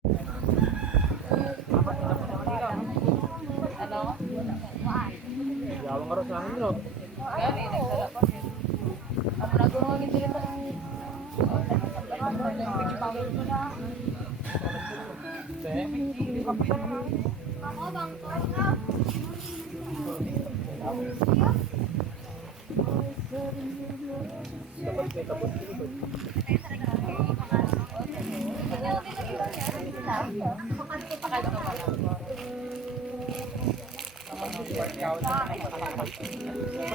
Ano? Yawang nga sa akin, no? Gani, nagsarap pa. Ako nagurungin dito ng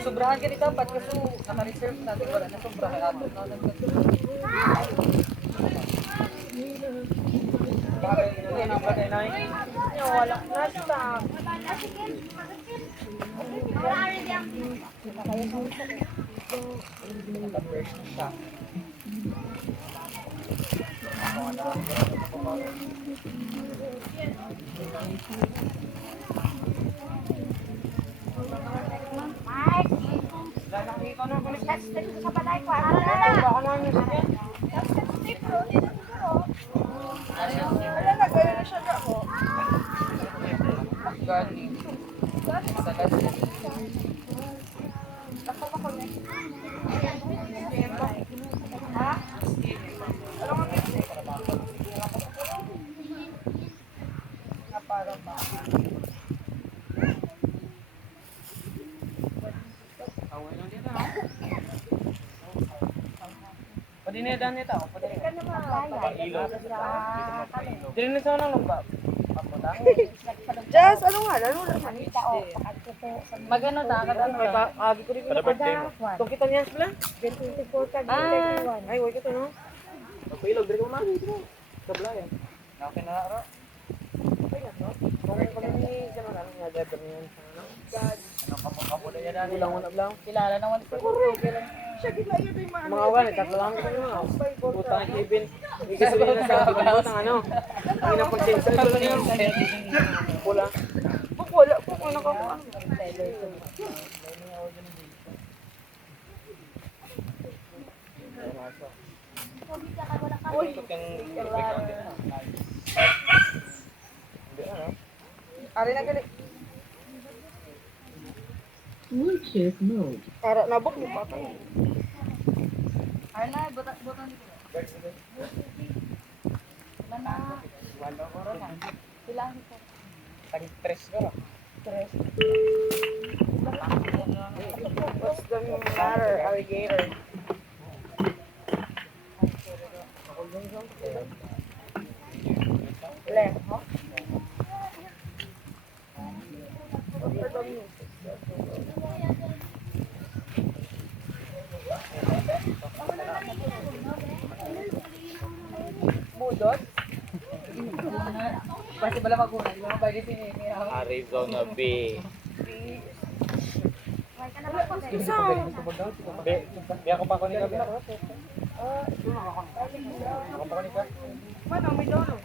Sobrahan ka rin dapat kasi naka-reserve natin wala na sobrahan natin. Bakit yun ang patay na yun? Wala na stock. Naka-first na siya. Gani. Salas. Pwede na yan ito. Dili na sa nang lumba. Ako ta? Jess, ano nga? Lalo naman. Magano ta kada ano ta? Abi ko rin yung Kung kita niya sila? 24 ka, Ay, wait ito, no? Pagpilog, dili ko man. Sablayan. Okay na ro. Kung ni gano'n, ano nga, driver niya yun. Ano kamo na yan? Ulang lang. Kilala naman ko. Mga wala, tatlo lang ko yun. Putang Kevin. Igasolina na sa pagkakotang ano. Ang inang pagsinsa. Ito na yun. Pula. Wala po kung nakakuha. Uy! Ari na galit. Bluetooth mode. Para nabok mo pa kayo. Ay na, butan dito. Mana? Ilang ito? Tag-tres ka ba? What's the matter, alligator? Left, huh? Budot? Pasti bala maguna, di ba mabagi sinini ako. Arizona Bay. Biya ko pa ko ni ka. Ako pa ko ni ka. Mano, may dono.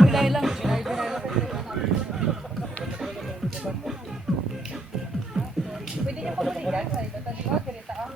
Bilay lang. Pwede niyo pagbuligan sa ito. Tadi ba, kirita ako.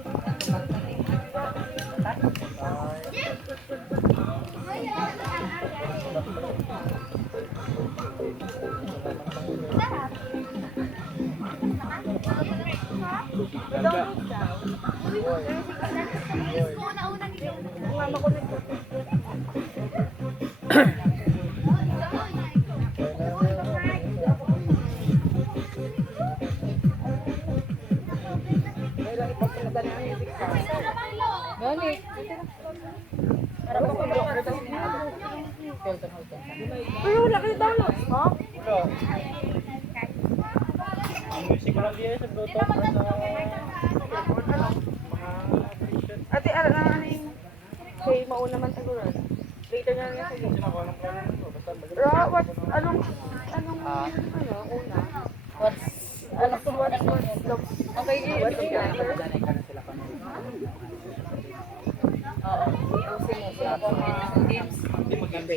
Gani. Pero wala kayo download, ha? Ang music lang diyan sa Bluetooth. Ate, ano na yung... Kay mauna man siguro. Later na lang sige. Ra, what? Anong, una? What's Ano to, what's the... okay, What's the answer? oo. Games. Hindi mo gabi.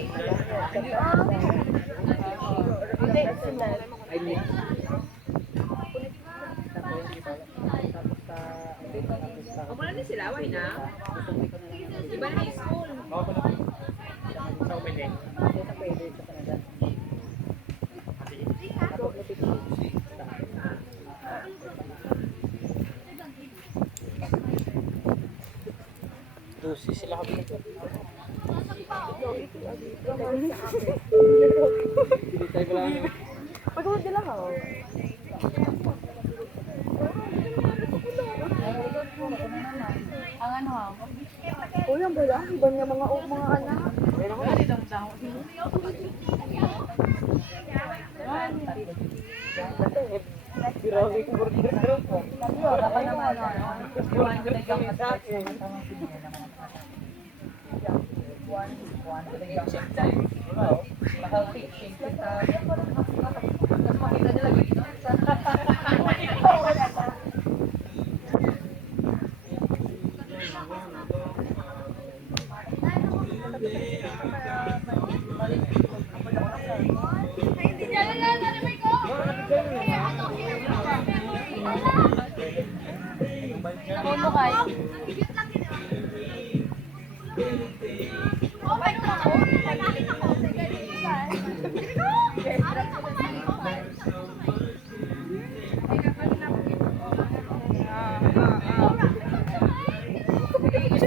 Ako na din sila, why na? Iba na yung school. Oo, pala. Sa umili. Lucy sila kami nito. Hindi tayo pala ano. Pagod nila ka. Ang ano ha? Uy, ang bala. Iba niya mga anak. Ganitong daw. Grabe yung burger ko. Wala ka naman ano. Iwan ko na yung healthy shake kita. Tapos makita nila ganito. Ano kayo? Tikit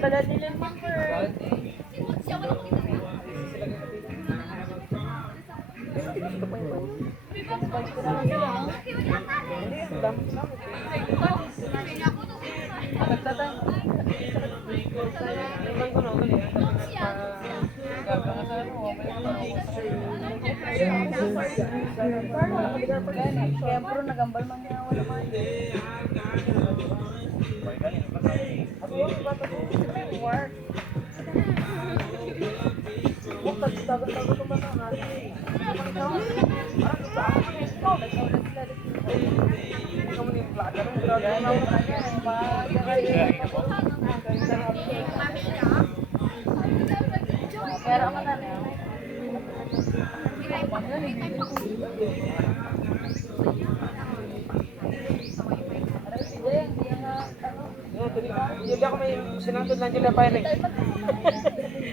pala nila number. Kaya puro nagambal man niya wala man. Pero ako na rin. Hindi ako may sinantod lang dyan na pairing.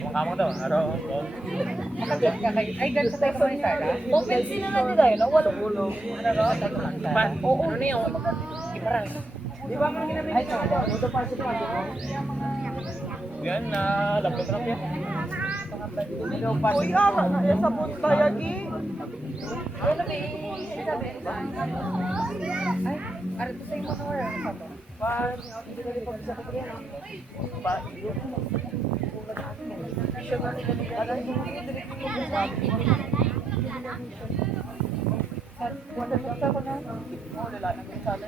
Mukha mo daw, araw. Ay, ganun sa tayo sa Sara? Open sila na nila yun, wala ulo. Ano ro? Oo, ano yun? Iparang. Di ba mga ginamit? Ay, ito pa siya. Yan na, laptop yan. Uy, ama na yan sa punta yagi. Ano ba sabi? Ay, arito sa imo na wala sa to. Hindi ko rin pag-isa ko yan. Wala sa ko na. Wala lang ng sa to.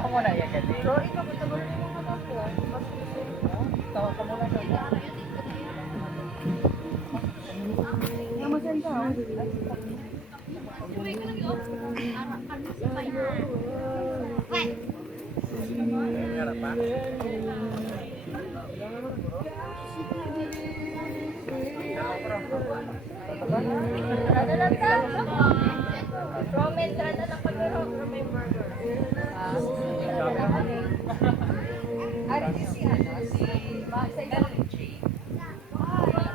Ako na yan kasi. So, ikaw mo sagot mo mga ko. Tawa ka muna sa Namasan ka. Rada lang ta. Comment, rada lang pag-iro. Remember. Ari si ano, si Maxay Galucci.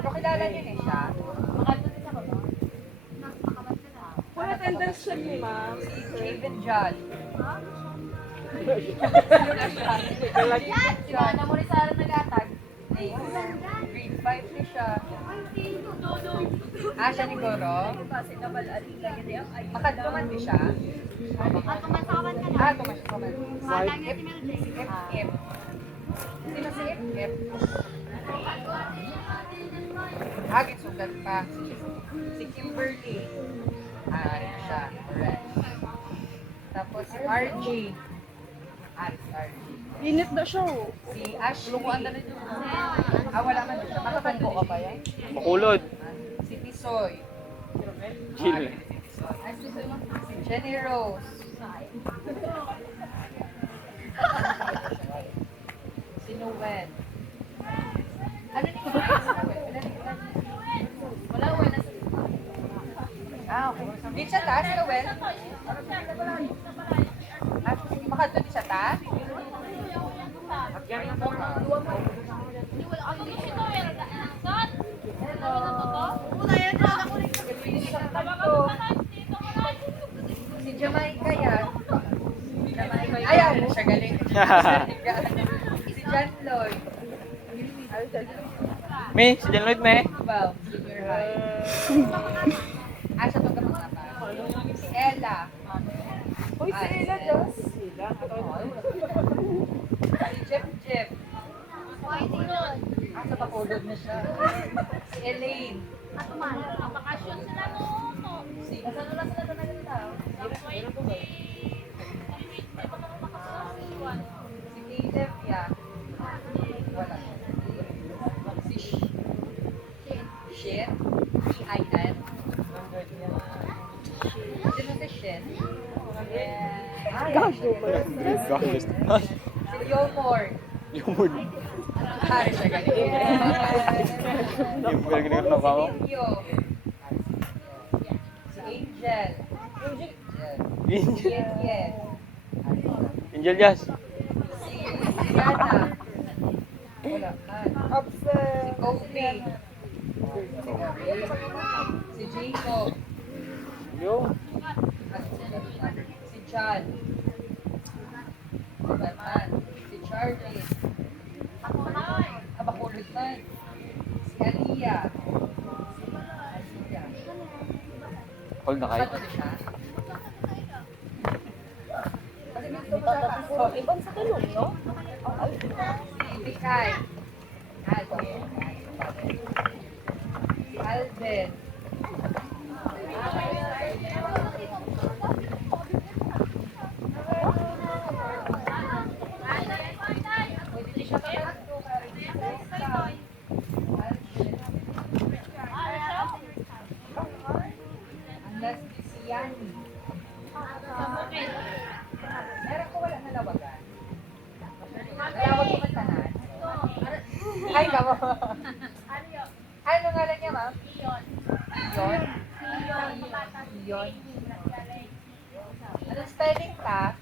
Pakilala niyo niya siya. Makanta din ako ba? What attendance check ni ma'am? Raven John. Si Mana mo rin sa nagatag. Grade 5 ni siya. Ah, siya ni Goro? Makadtuman di siya? Tuman sa kaman ka na. Ah, tuman siya. Madang niya si Mildred. FF. Sino si FF? Ah, gitsugat pa. Si Kimberly. RG. RG. Init na siya. Oh. Si Ashley. Wala man siya. Makapando ka ba yan? Makulod. Si Tisoy. Chill. Si Jenny Rose. Si Noel. Ano ni Wala, wala. Okay. Di siya ta, si Noel? Baka doon di siya ta? Si Jamaica yan. Ayaw mo siya galing. Si John Lloyd. May, si John Lloyd, may. Well, junior high. Siya itong kapag Si Ella. Uy, si Ella dyan. Si Jeff. Sa pakulod na siya. Si Elaine. Si Nasaan na sila na tao? Si Caleb, yeah. Wala. Si Shin. P-I-N. Sino si Shin? Si Leomore. Yung mood. Siya galing. Yung galing na ba ako? Si Angel. Angel. Yes. Angel Jazz. Si Yana. Wala. Upset. Si Kobe. Si Jacob. Yung. Si John. Batman. Si Charlie. Bakulod na. Si Aliyah. Hold na kayo. Bato din siya. Kasi gusto mo siya. Ibang sa tulong, no? Si Bikay. Alvin. Si Alvin. Pwede din siya kakanto. Ang last is si Yani. Meron ko wala nalawagan. Nalawag ko magtanan. Ay, kamo. Ano nga lang niya, ma'am? Iyon. Iyon. Anong spelling ka?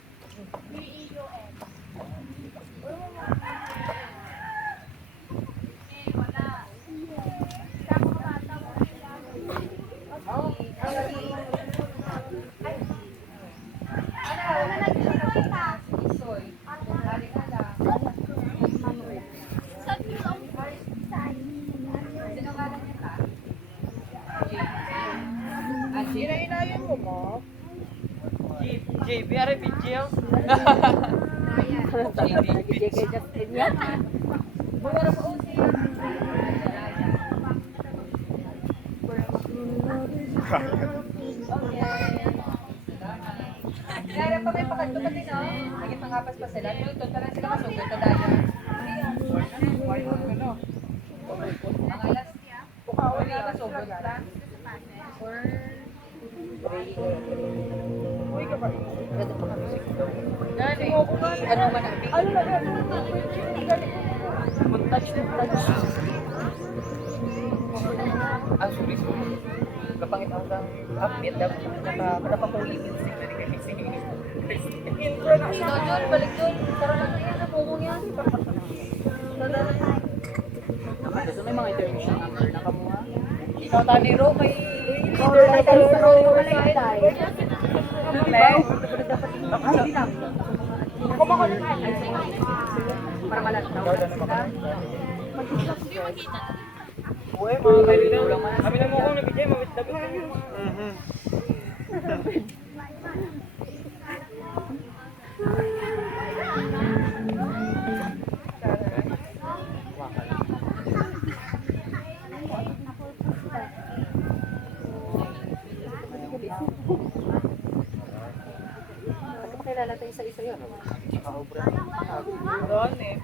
Inainayin mo mo? JB, are video? Kaya pa may pakanto pa din, no? Naging pangapas pa sila. Luto, tara sila masugod na dahil. Mga alas, wala masugod na. Uy, ka ba? Dali, ano man ang Ano na yan? touch. Sorry. Kapangit ang update dapat napakuli music na rin kasi. Intro na siya. Doon, balik doon. Tara lang yan, napungong yan. Gusto may mga intermission number na kamuha. Ikaw, Taniro, may... Order na tayo sa Kumakulong na. Para malataw. Uwe, mga kaibigan. Kami na mo kung nabigay, mawit-dabit. Kilala natin isa-isa yun. Doon eh.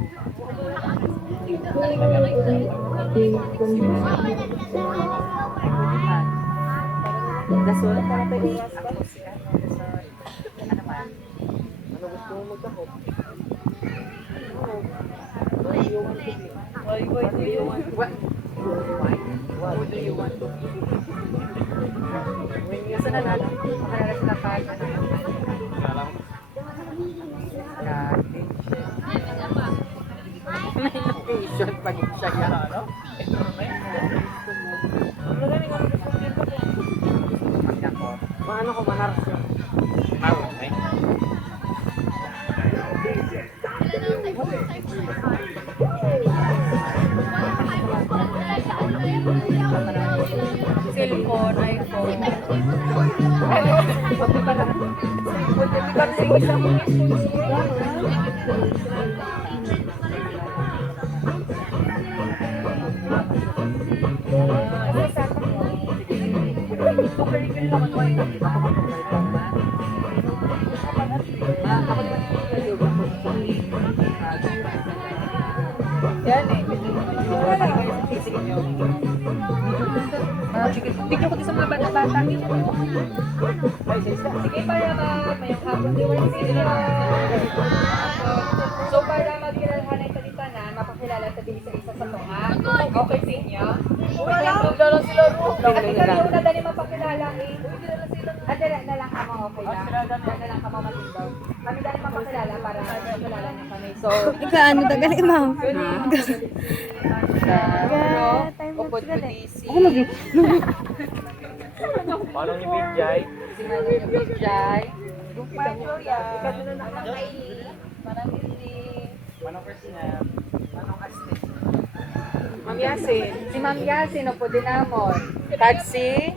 Gasol, para tayo iwas ba? Ano gusto mo magkakot? Why do you want to be? What? Who do you want to be? Kasi nanalo, makalala sila kahit ano. May location pag siya yan. Ano? Ano galing ang gusto dito po? Maano ko, manaras yun. Okay. Cellphone, iPhone. Yan eh. Bigyan ko din sa mga bata-bata. Sige, para may hapon din wala sila. So, para magkilalahan ng kalitanan, mapakilala sa isa-isa sa tunga. Okay sa inyo? Wala lang sila ro. At ikaw yung una dali mapakilala eh. Adala na lang kamo, okay lang. Adala na lang kamo matindaw. Kami dali mapakilala para makilala niyo kami. So, Ikaano tagal ma'am? upod ko DC. Paano ni Bijay? Si Manong yung Bijay. Yung payo yan. Manang Hindi. Manong Christina. Manong Asti. Ma'am Yasin. Si Ma'am Yasin, upod din namon. Taxi.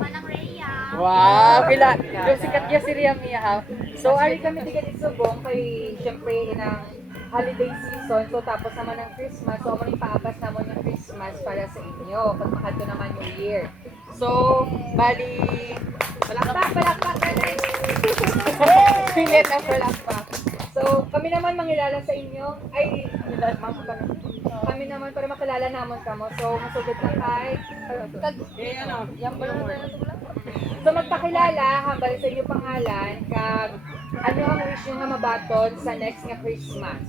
Manang Rhea. Wow, kila. Yung sikat niya si Ria Mia ha. So, ari kami tiga di subong kay syempre inang holiday season. So, tapos naman ng Christmas. So, amo paabas naman yung Christmas para sa inyo. Pag makadto naman yung year. So, bali, palakpak. Pilit ang palakpak. So, kami naman mangilala sa inyo. Ay, kami naman para makilala naman kamo. So, masugod na kay. Yan ba So, magpakilala, hambal sa inyo pangalan, kag ano ang wish nyo nga mabaton sa next nga Christmas.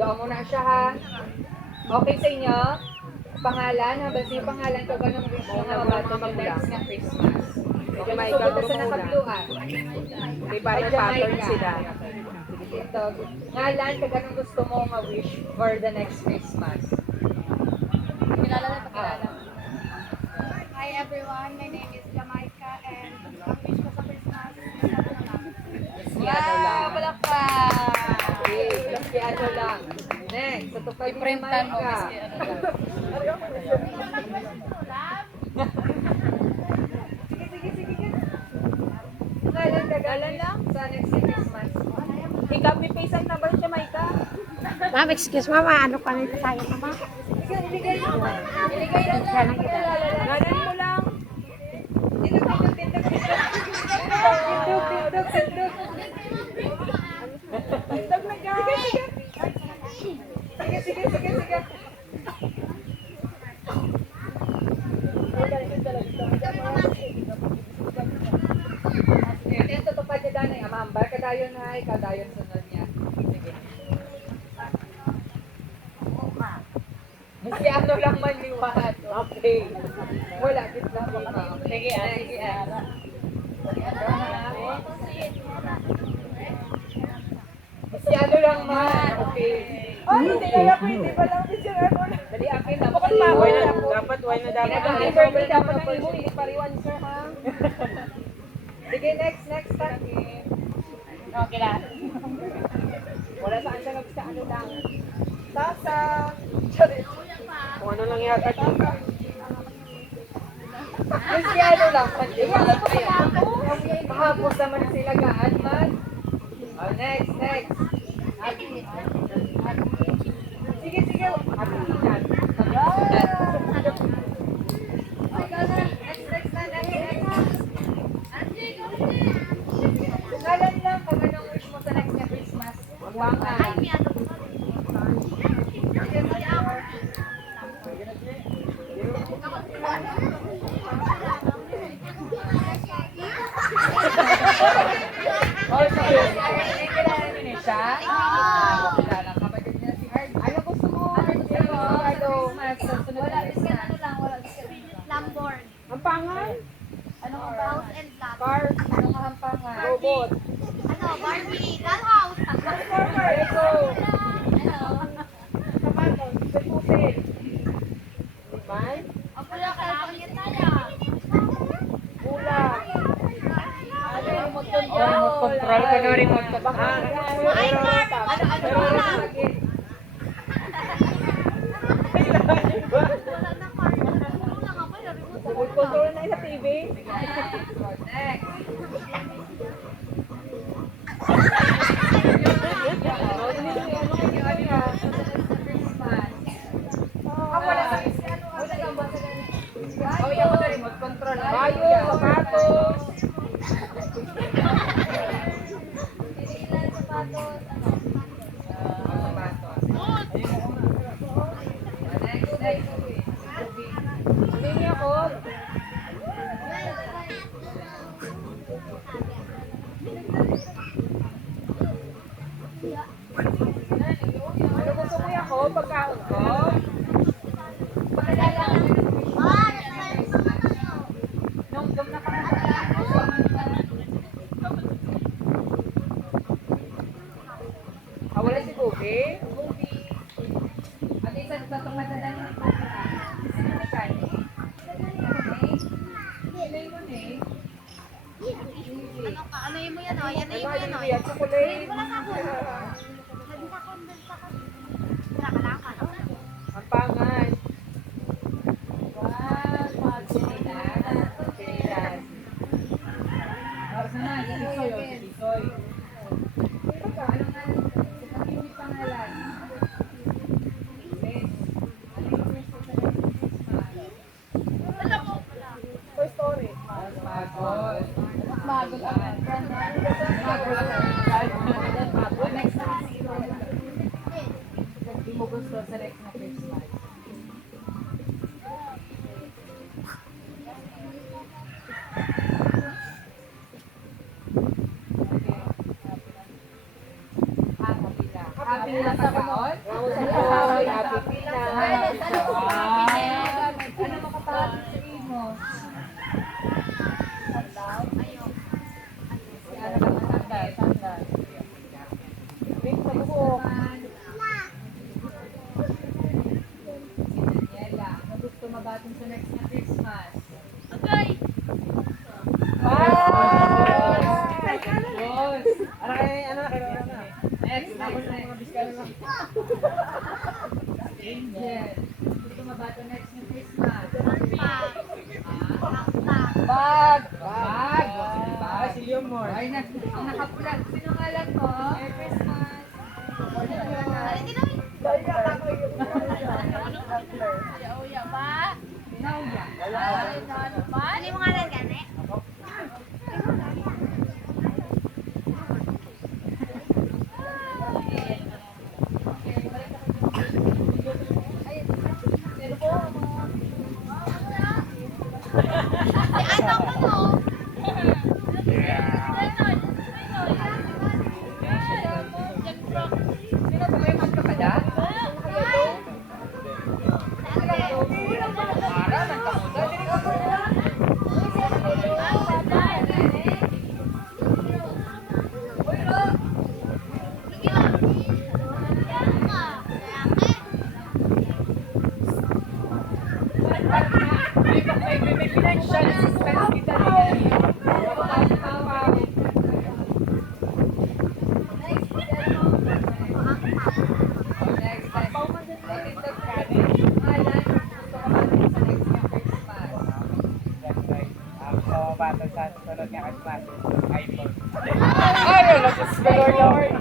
Doon muna siya ha. Okay sa inyo? Pangalan, hambal sa inyo pangalan, kag anong wish nyo nga mabaton sa next nga Christmas. Okay, masugod na sa nakabluan. May parang pattern sila. Sige, ito. Ngalan, kag anong gusto mo nga wish for the next Christmas. Kilala na pakilala. Hi everyone, my name is Jamaica and ang wish ko sa Christmas is Wow, palakpak! Okay, kasi ano lang. Next, sa tupad ni Jamaica. Sige. Ngalan, kagalan lang sa next Christmas. Ikaw, may face and number Jamaica. Ma'am, excuse mama, ano pa nito tayo mama? Sige, iligay lang. Iligay lang lang. Ganan mo lang. Tindog. Tag na ka. Sige. Ito tupad niya danay, amambar, kadayon na, kadayon sunod niya. Sige. Kasi ano lang man liwat. Okay. Wala, git lang ba? Sige. Kasi ano lang man. Okay. Oh, hindi kaya pwede pa lang din siya ano. Dali akin na. Bukod pa, why na dapat. Happy birthday dapat ang ibo, hindi pariwan sir ha. Sige, next pa. Okay lang. Wala saan siya ano lang. Tasa. Kung ano lang yata. Kasi ano lang, kahapos naman sila gaan man. Oh, next. Sige. Happy yan. Next. Ngalan lang, pag anong wish mo Ano ang house and lot? Cars. Ano kahampangan? Robot. Ano, Barbie, dollhouse. Lego. Kamaton. Pepusin. Liman. Ang pula ka lang yan tayo. Bula. Ano yung remote Oh, remote control ka na remote control. iPad. Ano wala? Wala na car. Ano lang ako, remote Remote control na sa TV. Next. Oh, yung mga remote control. Bayo, sapatos. Next. Hindi ako. Ano gusto mo ako? Pagkaon ko? Nung na kami Wala si Bobby? At isa sa itong madalang ng Ano yun mo yan, o? Yan na yun mo yan, o. Ay, chocolate. Wala ka ako. Wala ka lang, ano? Ang pangan. Toy Story. Hindi mo gusto sa next na Christmas. Happy na sa kaon? Wow, sa Toy. Happy Pina. Ano makapagod sa imo? Ano ka matanda? Big sa buhok. Daniela, ano gusto mabatong sa next na Christmas? Okay. Boss! Ano na kayo? Next, Angel. Gusto mabato next na Christmas? Bag! Bag! Ah, si Leomor. Ay, ang nakapula. Sino ngalan mo? Merry Christmas! Uya ba? Nauya. Ano yung mga nagane? Ano ko no? Sino ba kayo magkakada? Para, nagkamuda. Dili ka po. May financial suspense kita rin. Next time. TikTok kami. Alan, gusto ka ba sa next na Christmas? So, bata sa sunod niya Christmas, iPhone. Ay, wala sa Lord.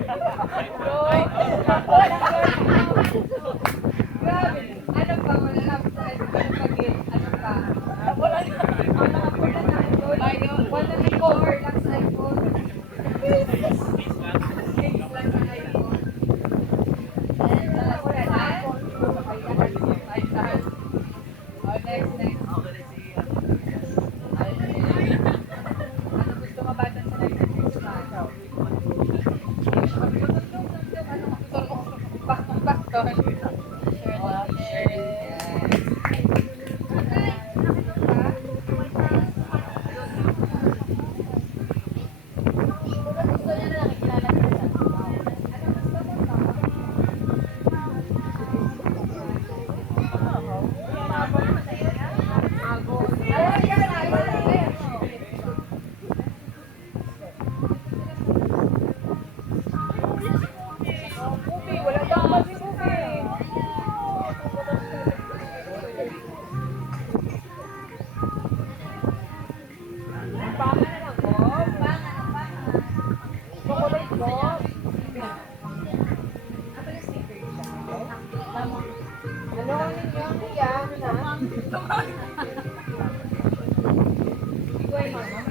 Grabe. Ano pa? Wala lang sa iPhone. Ano pa? Wala lang. Ang mga pula na iPhone. Wala lang cover lang sa iPhone. Case lang sa iPhone. Wala na. Oh, next. Ano gusto mabatan sa next Christmas? Bakton. Shirley. Yes. buhay, mama.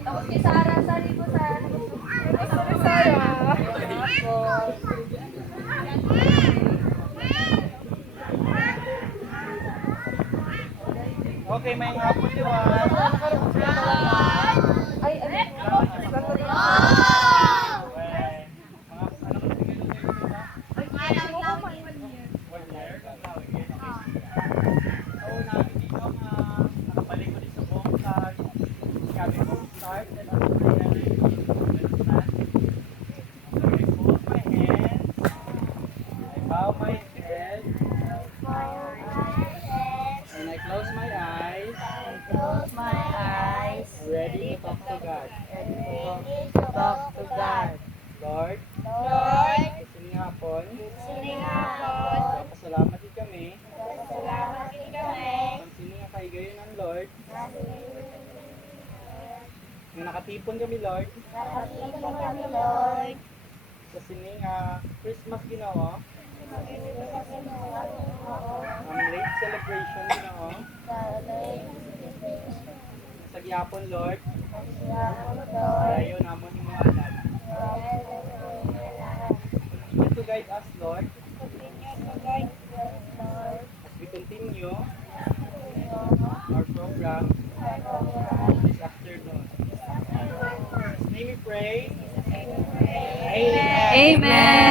Tapos kay Sarah, sali po sa Okay, may hapon di ba? Ay, ano? Bow my head and I close my eyes. Ready to talk to God. Lord, sa sinihapon, pasalamat din kami. Ang sininga kaigayon ng Lord. Nung nakatipon kami, Lord. Sa sininga Christmas ginawa. Ang late celebration ginawa. Sa gyapon, Lord. Ayaw namon yung mga anak. Continue to guide us, Lord. As we continue our program this afternoon. In His name we pray. Amen. Amen.